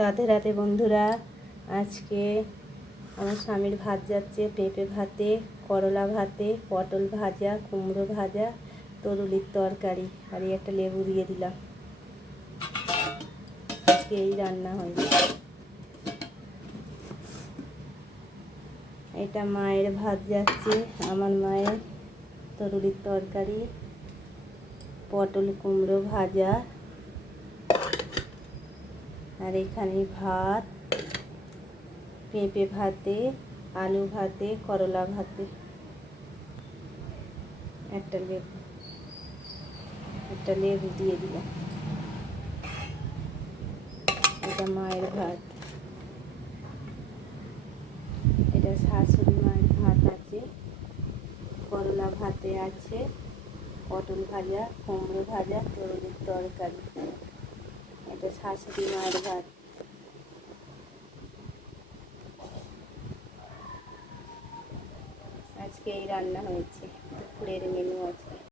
রাধে রাধে বন্ধুরা। আজকে আমার স্বামীর ভাত যাচ্ছে পেঁপে ভাতে, করলা ভাতে, পটল ভাজা, কুমড়ো ভাজা, তরুলির তরকারি আর একটা লেবু দিয়ে দিলাম। আজকে এই রান্না হয়েছে। এটা মায়ের ভাত যাচ্ছে, আমার মায়ের তরুলির তরকারি, পটল কুমড়ো ভাজা, আর এখানে ভাত, পেঁপে ভাতে, আলু ভাতে, করলা ভাতে, একটা লেবু দিয়ে দিলাম। এটা মায়ের ভাত। এটা শাশুড়ি মায়ের ভাত আছে, করলা ভাতে আছে, পটল ভাজা, কুমড়ো ভাজা, তরুলির তরকারি। এটা শাশুড়ি মায়ের ভাত। আজকে এই রান্না হয়েছে, দুপুরের মেনু আজকে।